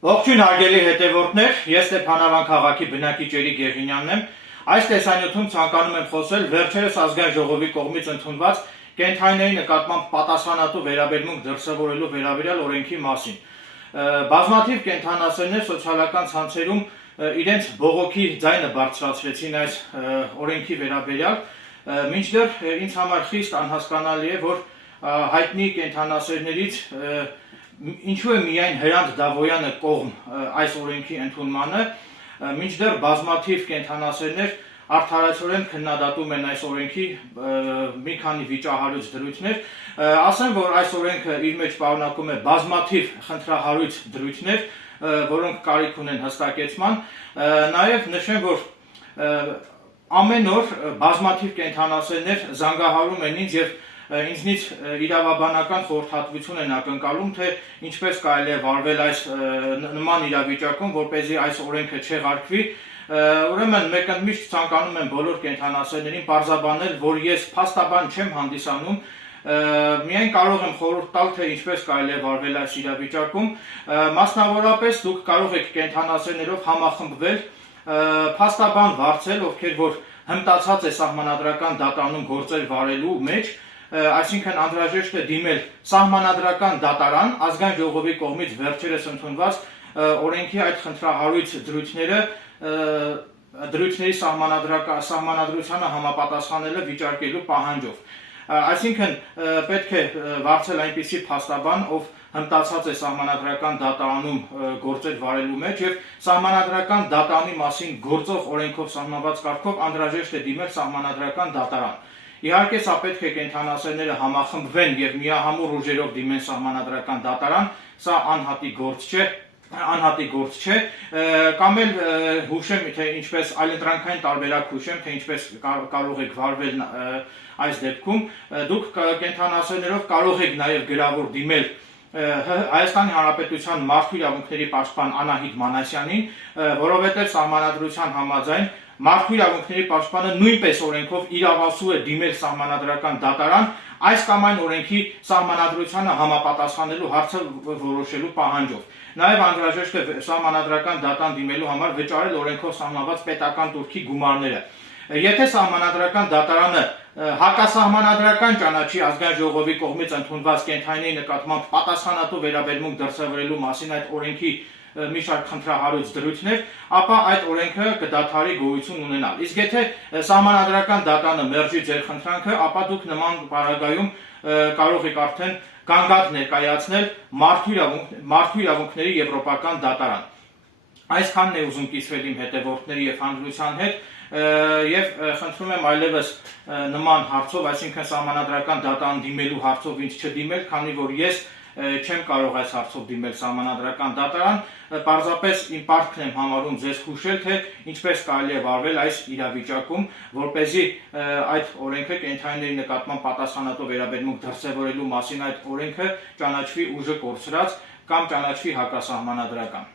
Ողջույն հարգելի հետևորդներ, ես Ստեփանավան քաղաքի բնակիչ Էրիկ Եղինյանն եմ։ Այս տեսանյութում ցանկանում եմ խոսել վերջերս ազգային ժողովի կողմից ընդունված կենդանիների նկատմամբ պատասխանատու վերաբերմունք դրսևորելու վերաբերյալ օրենքի մասին։ Բազմաթիվ կենդանասերներ սոցիալական ցանցերում իրենց բողոքի ձայնը բարձրացրեցին այս օրենքի վերաբերյալ, մինչդեռ ինձ համար խիստ անհասկանալի է, որ հայտնի կենդանասերներից ինչու է միայն Հրանտ Դավոյանը կողմ այս օրենքի ընդունմանը, մինչդեռ բազմաթիվ կենդանասերներ արդարացիորեն քննադատում են այս օրենքի մի քանի վիճահարույց դրույթներ, ասեմ, որ այս օրենքը իր մեջ պարունակում է բազմաթիվ խնդրահարույց դրույթներ, որոնք կարիք ունեն հստակեցման, նաև նշեմ, որ ամեն օր բազմաթիվ կենդանասերներ զանգահարում են ինձ եւ ինձնից իրավաբանական խորհրդատվություն են ակնկալում, թե ինչպես կարելի է վարվել այս նման իրավիճակում, որպեսզի այս օրենքը չեղարկվի։ Ուրեմն մեկընդմիշտ ցանկանում եմ բոլոր կենդանասերներին պարզաբանել, որ ես փաստաբան չեմ հանդիսանում, միայն կարող եմ խորհուրդ տալ, թե ինչպես կարելի է վարվել այս իրավիճակում, մասնավորապես դուք կարող եք կենդանասերներով համախմբվել, փաստաբան վարձել, ովքեր որ հմտացած է սահմանադրական դատարանում գործեր վարելու մեջ, այսինքն անհրաժեշտ է դիմել սահմանադրական դատարան, ազգային ժողովի կողմից վերջերս ընդունված օրենքի այդ խնդրահարույց դրույթների սահմանադրությանը համապատասխանելը վիճարկելու պահանջով։ Այսինքն պետք է վարձել այնպիսի փաստաբան, ով հմտացած է սահմանադրական դատարանում գործեր վարելու մեջ եւ սահմանադրական դատարանի մասին գործող օրենքով սահմանված կարգով անհրաժեշտ է դիմել սահմանադրական դատարան։ Իհարկե սա պետք է կենդանասերները համախմբվեն եւ միահամուռ ուժերով դիմեն սահմանադրական դատարան, սա անհատի գործ չէ, կամ էլ հուշեմ, թե ինչպես այլընտրանքային տարբերակ հուշեմ, թե ինչպես կարող եք վարվել այս դեպքում, դուք կենդանասերներով կարող եք նաեւ գրավոր դիմել Հայաստանի Հանրապետության մարդու իրավունքների պաշտպան Անահիտ Մանասյանին, որովհետև սահմանադրության համաձայն մարդու իրավունքների պաշտպանը նույնպես օրենքով իրավասու է դիմել սահմանադրական դատարան այս կամ այն օրենքի սահմանադրությանը համապատասխանելու հարցը որոշելու պահանջով։ Նաև անհրաժեշտ է սահմանադրական դատարան դիմելու համար վճարել օրենքով սահմանված պետական տուրքի գումարները։ Եթե սահմանադրական դատարանը հակասահմանադրական ճանաչի ազգային ժողովի կողմից ընդունված կենդանիների նկատմամբ պատասխանատու վերաբերմունք դրսևորելու մասին այդ օրենքի մի շարք խնդրահարույց դրույթներ, ապա այդ օրենքը կդադարի գոյություն ունենալ։ Իսկ եթե սահմանադրական դատարանը մերժի ձեր խնդրանքը, ապա դուք նման պարագայում կարող եք արդեն գանգատ ներկայացնել մարդու իրավունքների եվրոպական դատարան։ Այսքանն է ուզում կիսվել իմ հետևորդների եւ հանրության հետ, եւ խնդրում եմ այլևս նման հարցով, այսինքն սահմանադրական դատարան դիմելու հարցով ինձ չդիմել, քանի որ ես չեմ կարող այս հարցով դիմել սահմանադրական դատարան, պարզապես իմ պարտքն եմ համարում ձեզ հուշել, թե ինչպես կարելի է վարվել այս իրավիճակում, որպեսզի այդ օրենքը կենդանիների նկատմամբ պատասխանատու վերաբերմունք դրսևորելու մասին այդ օրենքը ճանաչվի ուժը կորցրած կամ ճանաչվի հակասահմանադրական։